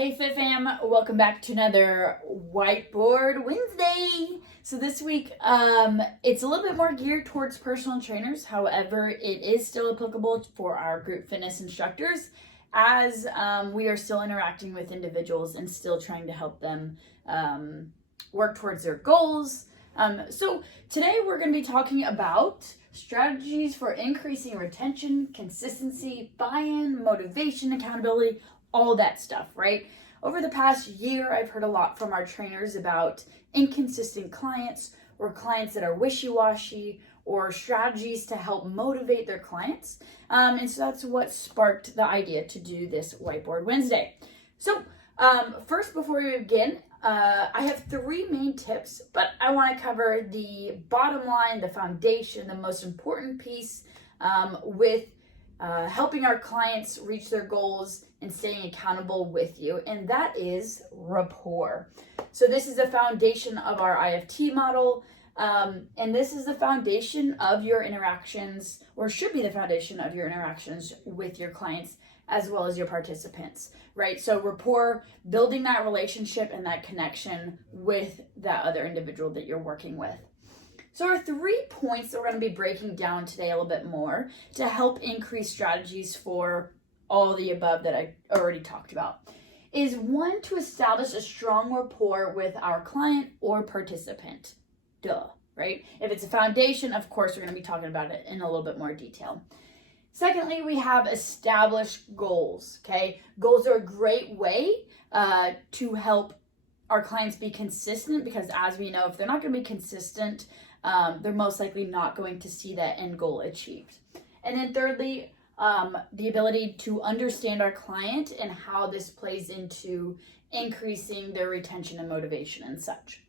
Hey Fit Fam, welcome back to another Whiteboard Wednesday. So this week, it's a little bit more geared towards personal trainers. However, it is still applicable for our group fitness instructors as we are still interacting with individuals and still trying to help them work towards their goals. So today we're going to be talking about strategies for increasing retention, consistency, buy-in, motivation, accountability, all that stuff, right? Over the past year, I've heard a lot from our trainers about inconsistent clients or clients that are wishy-washy or strategies to help motivate their clients. And so that's what sparked the idea to do this Whiteboard Wednesday. So first, before we begin, I have three main tips, but I want to cover the bottom line, the foundation, the most important piece with helping our clients reach their goals and staying accountable with you, and that is rapport. So this is the foundation of our IFT model, and this is the foundation of your interactions, or should be the foundation of your interactions with your clients as well as your participants, right? So rapport, building that relationship and that connection with that other individual that you're working with. So our 3 points that we're going to be breaking down today a little bit more to help increase strategies for all the above that I already talked about is 1, to establish a strong rapport with our client or participant. Duh, right? If it's a foundation, of course, we're going to be talking about it in a little bit more detail. Secondly, we have established goals, okay? Goals are a great way to help our clients be consistent because, as we know, if they're not going to be consistent, they're most likely not going to see that end goal achieved. And then thirdly, the ability to understand our client and how this plays into increasing their retention and motivation and such.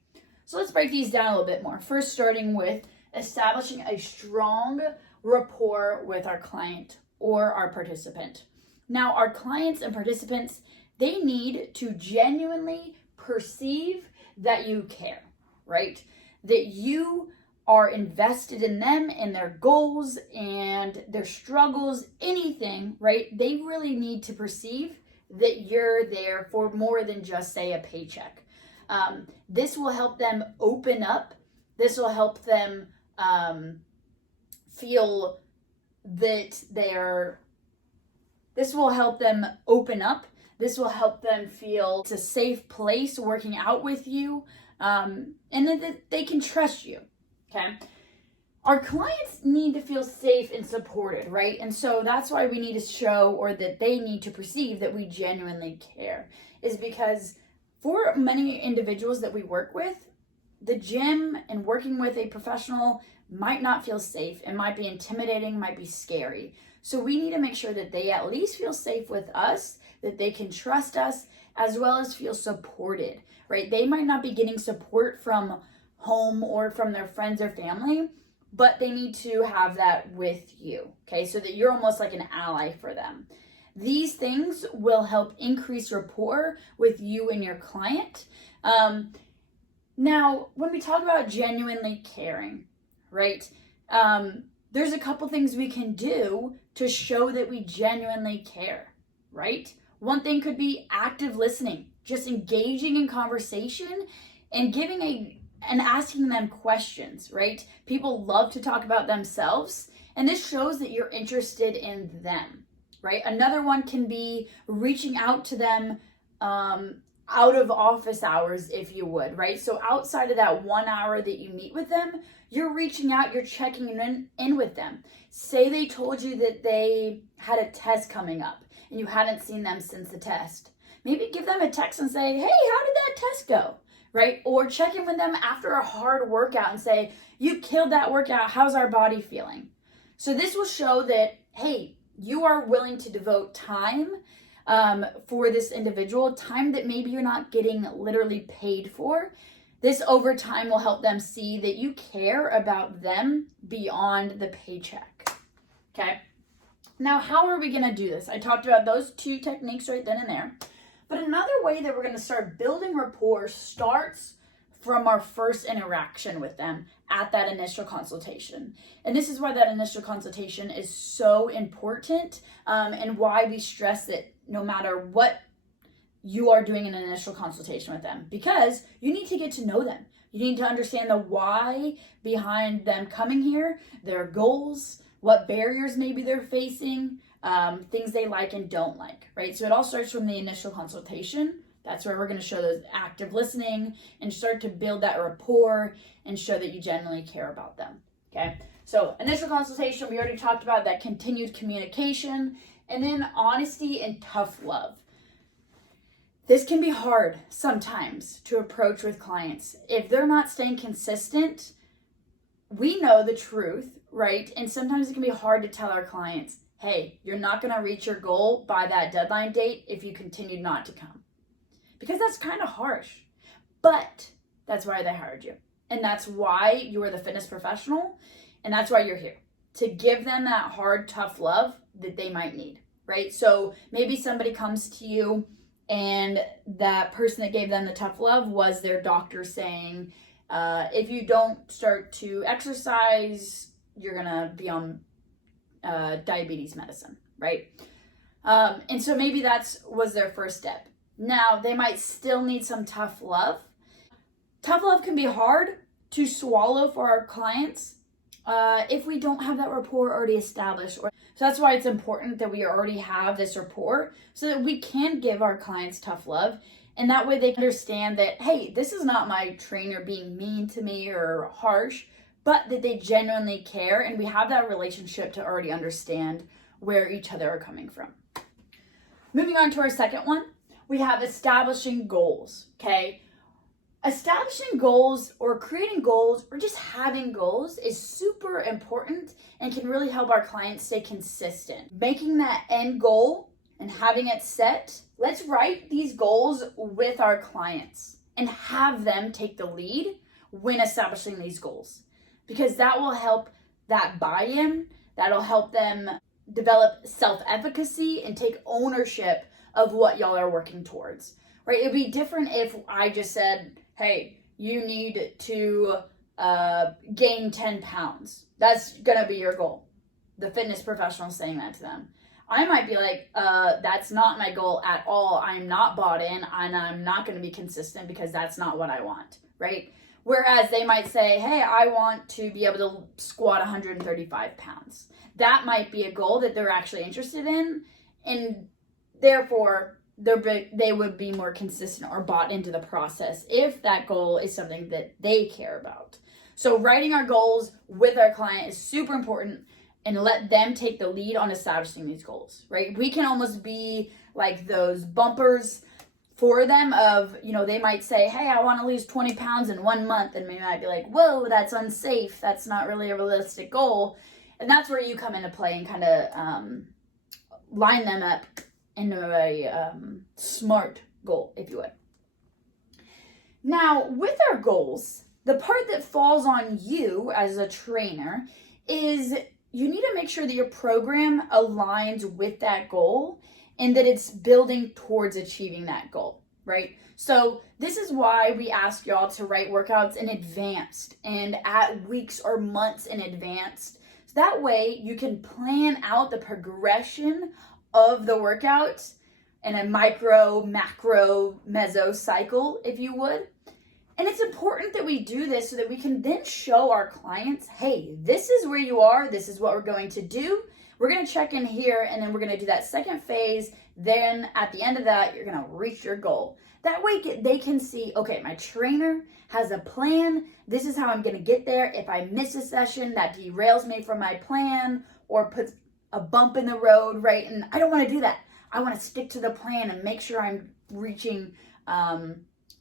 So let's break these down a little bit more. First, starting with establishing a strong rapport with our client or our participant. Now, our clients and participants, they need to genuinely perceive that you care, right? That you are invested in them and their goals and their struggles, anything, right? They really need to perceive that you're there for more than just, say, a paycheck. This will help them open up. This will help them feel that this will help them open up. This will help them feel it's a safe place working out with you, and that they can trust you. Okay, our clients need to feel safe and supported, right? And so that's why we need to show, or that they need to perceive, that we genuinely care, is because for many individuals that we work with, the gym and working with a professional might not feel safe. It might be intimidating, might be scary. So we need to make sure that they at least feel safe with us, that they can trust us, as well as feel supported, right? They might not be getting support from home or from their friends or family, but they need to have that with you, okay? So that you're almost like an ally for them. These things will help increase rapport with you and your client. Now, when we talk about genuinely caring, right? There's a couple things we can do to show that we genuinely care, right? One thing could be active listening, just engaging in conversation and and asking them questions, right? People love to talk about themselves, and this shows that you're interested in them, right? Another one can be reaching out to them out of office hours, if you would, right? So outside of that 1 hour that you meet with them, you're reaching out, you're checking in with them. Say they told you that they had a test coming up and you hadn't seen them since the test. Maybe give them a text and say, hey, how did that test go? Right? Or check in with them after a hard workout and say, you killed that workout. How's our body feeling? So this will show that, hey, you are willing to devote time for this individual, time that maybe you're not getting literally paid for. This over time will help them see that you care about them beyond the paycheck. Okay? Now, how are we going to do this? I talked about those 2 techniques right then and there. But another way that we're going to start building rapport starts from our first interaction with them at that initial consultation. And this is why that initial consultation is so important, and why we stress that no matter what you are doing an initial consultation with them, because you need to get to know them. You need to understand the why behind them coming here, their goals, what barriers maybe they're facing, things they like and don't like, right? So it all starts from the initial consultation. That's where we're going to show those active listening and start to build that rapport and show that you genuinely care about them, okay? So initial consultation, we already talked about that, continued communication, and then honesty and tough love. This can be hard sometimes to approach with clients. If they're not staying consistent, we know the truth, right? And sometimes it can be hard to tell our clients, hey, you're not going to reach your goal by that deadline date if you continue not to come. Because that's kind of harsh. But that's why they hired you. And that's why you are the fitness professional. And that's why you're here. To give them that hard, tough love that they might need, right? So maybe somebody comes to you and that person that gave them the tough love was their doctor saying, if you don't start to exercise, you're going to be on diabetes medicine, right? And so maybe was their first step. Now, they might still need some tough love. Tough love can be hard to swallow for our clients if we don't have that rapport already established. So that's why it's important that we already have this rapport so that we can give our clients tough love. And that way they can understand that, hey, this is not my trainer being mean to me or harsh, but that they genuinely care. And we have that relationship to already understand where each other are coming from. Moving on to our second one, we have establishing goals, okay? Establishing goals or creating goals or just having goals is super important and can really help our clients stay consistent. Making that end goal and having it set, let's write these goals with our clients and have them take the lead when establishing these goals, because that will help that buy-in, that'll help them develop self-efficacy and take ownership of what y'all are working towards, right? It'd be different if I just said, hey, you need to gain 10 pounds. That's gonna be your goal. The fitness professional saying that to them. I might be like, that's not my goal at all. I'm not bought in and I'm not gonna be consistent because that's not what I want, right? Whereas they might say, hey, I want to be able to squat 135 pounds. That might be a goal that they're actually interested in, and therefore they would be more consistent or bought into the process if that goal is something that they care about. So writing our goals with our client is super important, and let them take the lead on establishing these goals, right? We can almost be like those bumpers for them of, they might say, hey, I want to lose 20 pounds in 1 month. And we might be like, whoa, that's unsafe. That's not really a realistic goal. And that's where you come into play and kind of line them up into a smart goal, if you would. Now, with our goals, the part that falls on you as a trainer is you need to make sure that your program aligns with that goal and that it's building towards achieving that goal, right? So this is why we ask y'all to write workouts in advance and at weeks or months in advance. So that way you can plan out the progression of the workouts in a micro, macro, meso cycle, if you would. And it's important that we do this so that we can then show our clients, hey, this is where you are. This is what we're going to do. We're going to check in here, and then we're going to do that second phase. Then at the end of that, you're going to reach your goal. That way they can see, okay, my trainer has a plan. This is how I'm going to get there. If I miss a session, that derails me from my plan or puts a bump in the road, right? And I don't want to do that. I want to stick to the plan and make sure I'm reaching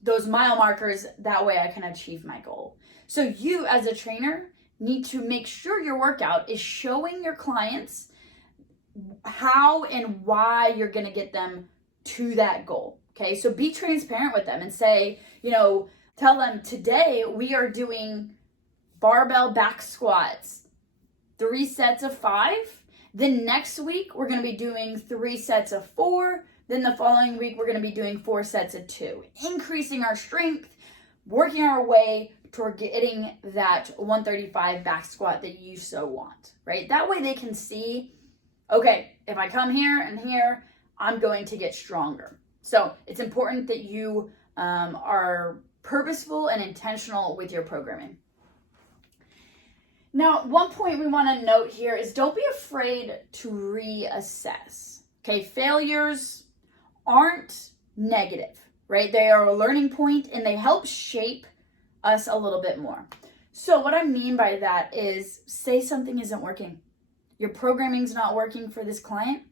those mile markers. That way I can achieve my goal. So you as a trainer need to make sure your workout is showing your clients how and why you're going to get them to that goal. Okay, so be transparent with them and say, tell them today we are doing barbell back squats, 3 sets of 5. Then next week we're going to be doing 3 sets of 4. Then the following week we're going to be doing 4 sets of 2, increasing our strength, working our way toward getting that 135 back squat that you so want, right? That way they can see, okay, if I come here and here, I'm going to get stronger. So it's important that you are purposeful and intentional with your programming. Now, one point we want to note here is don't be afraid to reassess. Okay, failures aren't negative, right? They are a learning point and they help shape us a little bit more. So what I mean by that is, say something isn't working. Your programming's not working for this client.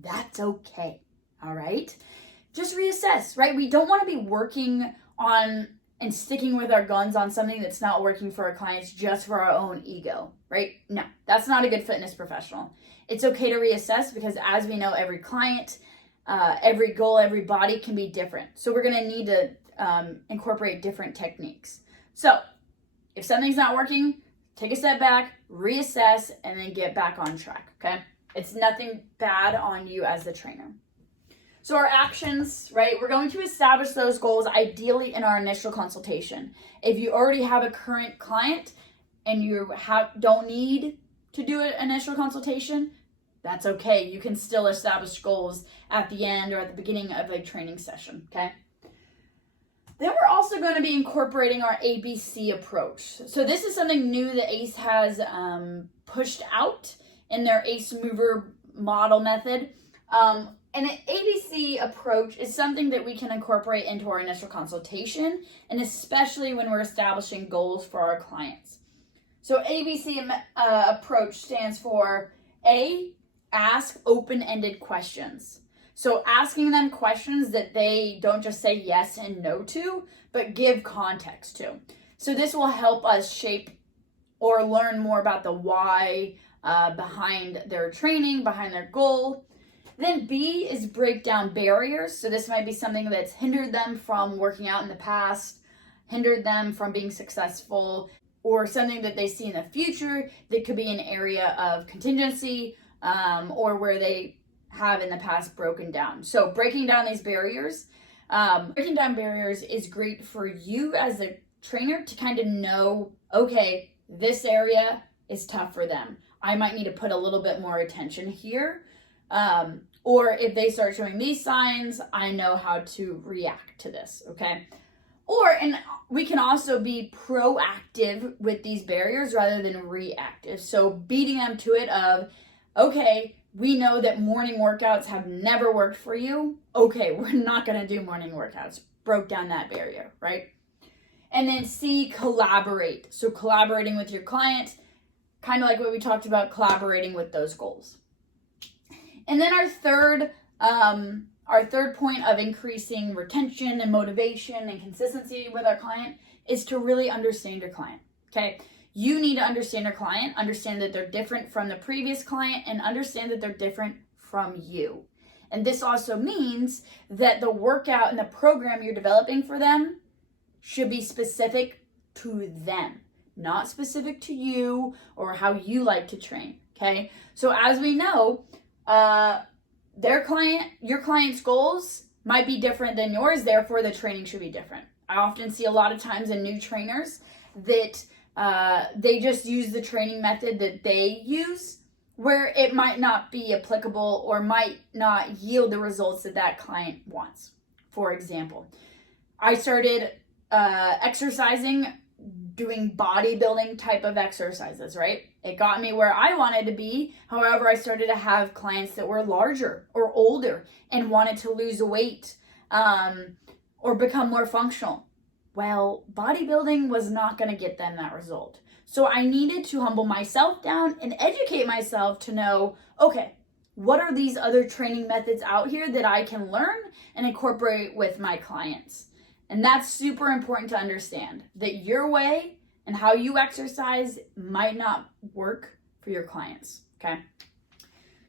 That's okay, all right? Just reassess, right? We don't want to be working on and sticking with our guns on something that's not working for our clients just for our own ego, right? No, that's not a good fitness professional. It's okay to reassess because, as we know, every client, every goal, every body can be different. So we're going to need to incorporate different techniques. So if something's not working, take a step back, reassess, and then get back on track, okay? It's nothing bad on you as the trainer. So our actions, right? We're going to establish those goals ideally in our initial consultation. If you already have a current client and you don't need to do an initial consultation, that's okay. You can still establish goals at the end or at the beginning of a training session, okay? Then we're also going to be incorporating our ABC approach. So this is something new that ACE has pushed out in their ACE Mover model method. And an ABC approach is something that we can incorporate into our initial consultation, and especially when we're establishing goals for our clients. So ABC approach stands for A, ask open-ended questions. So asking them questions that they don't just say yes and no to, but give context to. So this will help us shape or learn more about the why behind their training, behind their goal. Then B is break down barriers. So this might be something that's hindered them from working out in the past, hindered them from being successful, or something that they see in the future that could be an area of contingency or where they have in the past broken down. So breaking down these barriers, breaking down barriers is great for you as a trainer to kind of know, okay, this area is tough for them. I might need to put a little bit more attention here. Or if they start showing these signs, I know how to react to this, okay? And we can also be proactive with these barriers rather than reactive. So beating them to it of, okay, we know that morning workouts have never worked for you. Okay, we're not going to do morning workouts. Broke down that barrier, right? And then C, collaborate. So collaborating with your client, kind of like what we talked about, collaborating with those goals. And then our third point of increasing retention and motivation and consistency with our client is to really understand your client, okay? You need to understand your client, understand that they're different from the previous client, and understand that they're different from you. And this also means that the workout and the program you're developing for them should be specific to them, not specific to you or how you like to train, okay? So as we know, your client's goals might be different than yours, therefore the training should be different. I often see a lot of times in new trainers that they just use the training method that they use, where it might not be applicable or might not yield the results that client wants. For example, I started exercising, doing bodybuilding type of exercises, right? It got me where I wanted to be. However, I started to have clients that were larger or older and wanted to lose weight or become more functional. Well, bodybuilding was not going to get them that result. So I needed to humble myself down and educate myself to know, okay, what are these other training methods out here that I can learn and incorporate with my clients? And that's super important to understand, that your way and how you exercise might not work for your clients, okay?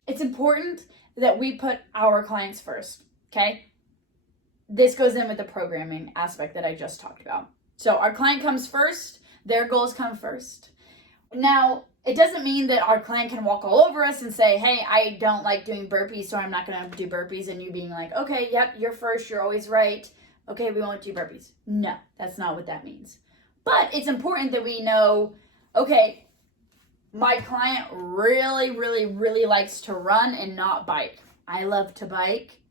It's important that we put our clients first, okay? This goes in with the programming aspect that I just talked about. So our client comes first, their goals come first. Now, it doesn't mean that our client can walk all over us and say, hey, I don't like doing burpees, so I'm not going to do burpees, and you being like, okay, yep, you're first, you're always right. Okay, we won't do burpees. No, that's not what that means. But it's important that we know, okay, my client really, really, really likes to run and not bike. I love to bike.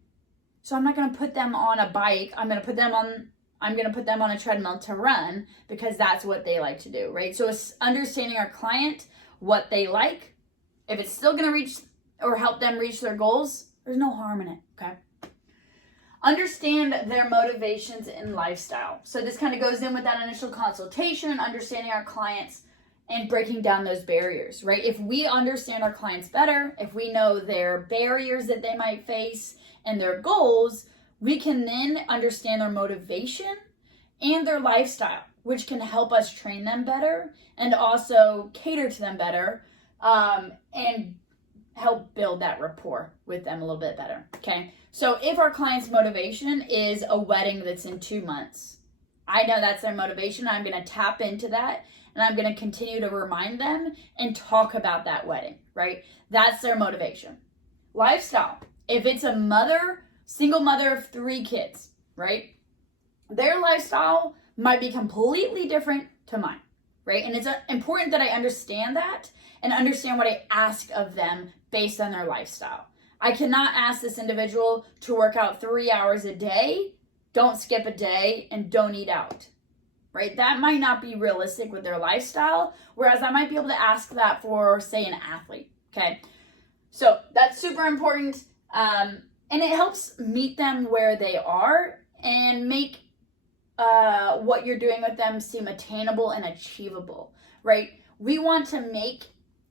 So I'm not going to put them on a bike. I'm going to put them on a treadmill to run because that's what they like to do, right? So it's understanding our client, what they like. If it's still going to reach or help them reach their goals, there's no harm in it, okay? Understand their motivations and lifestyle. So this kind of goes in with that initial consultation and understanding our clients and breaking down those barriers, right? If we understand our clients better, if we know their barriers that they might face and their goals, we can then understand their motivation and their lifestyle, which can help us train them better and also cater to them better, and help build that rapport with them a little bit better, okay? So if our client's motivation is a wedding that's in 2 months, I know that's their motivation. I'm going to tap into that, and I'm going to continue to remind them and talk about that wedding, right? That's their motivation. Lifestyle. If it's a single mother of 3 kids, right? Their lifestyle might be completely different to mine, right? And it's important that I understand that and understand what I ask of them based on their lifestyle. I cannot ask this individual to work out 3 hours a day, don't skip a day, and don't eat out, right? That might not be realistic with their lifestyle, whereas I might be able to ask that for, say, an athlete, okay? So that's super important, and it helps meet them where they are and make what you're doing with them seem attainable and achievable, right? We want to make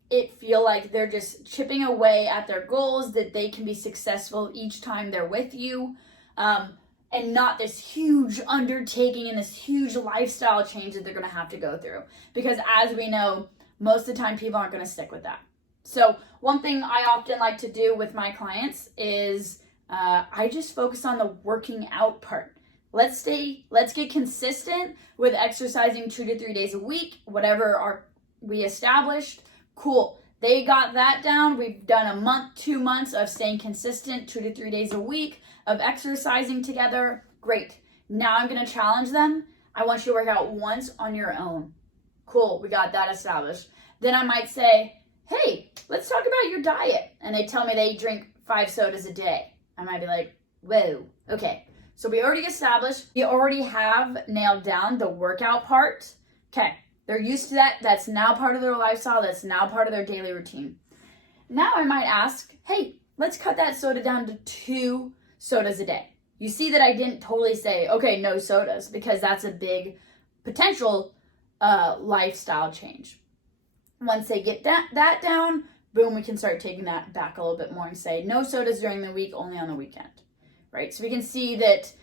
it feel like they're just chipping away at their goals, that they can be successful each time they're with you, and not this huge undertaking and this huge lifestyle change that they're going to have to go through. Because as we know, most of the time people aren't going to stick with that. So one thing I often like to do with my clients is I just focus on the working out part. Let's get consistent with exercising 2 to 3 days a week, whatever we established. Cool. They got that down. We've done a month, 2 months of staying consistent, 2 to 3 days a week of exercising together. Great. Now I'm going to challenge them. I want you to work out once on your own. Cool. We got that established. Then I might say, hey, let's talk about your diet. And they tell me they drink 5 sodas a day. I might be like, whoa, okay. So we already established, we already have nailed down the workout part. Okay, they're used to that. That's now part of their lifestyle. That's now part of their daily routine. Now I might ask, hey, let's cut that soda down to 2 sodas a day. You see that I didn't totally say, okay, no sodas, because that's a big potential lifestyle change. Once they get that down, boom, we can start taking that back a little bit more and say, no sodas during the week, only on the weekend. Right? So we can see that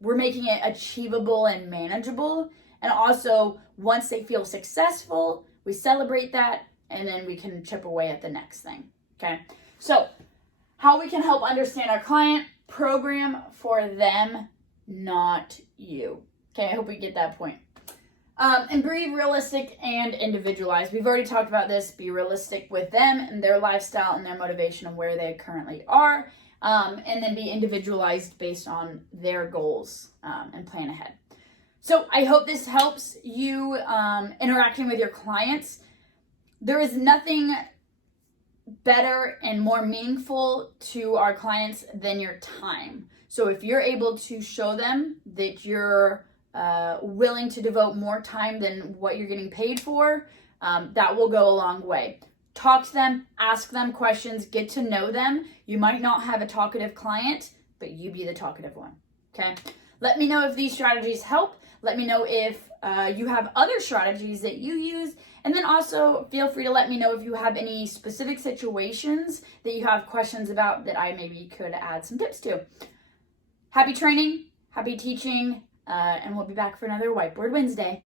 we're making it achievable and manageable. And also, once they feel successful, we celebrate that, and then we can chip away at the next thing. Okay? So, how we can help understand our client, program for them, not you. Okay, I hope we get that point. And be realistic and individualized. We've already talked about this. Be realistic with them and their lifestyle and their motivation and where they currently are. And then be individualized based on their goals and plan ahead. So I hope this helps you interacting with your clients. There is nothing better and more meaningful to our clients than your time. So if you're able to show them that you're willing to devote more time than what you're getting paid for, that will go a long way. Talk to them, ask them questions, get to know them. You might not have a talkative client, but you be the talkative one, okay? Let me know if these strategies help. Let me know if you have other strategies that you use. And then also feel free to let me know if you have any specific situations that you have questions about that I maybe could add some tips to. Happy training, happy teaching, and we'll be back for another Whiteboard Wednesday.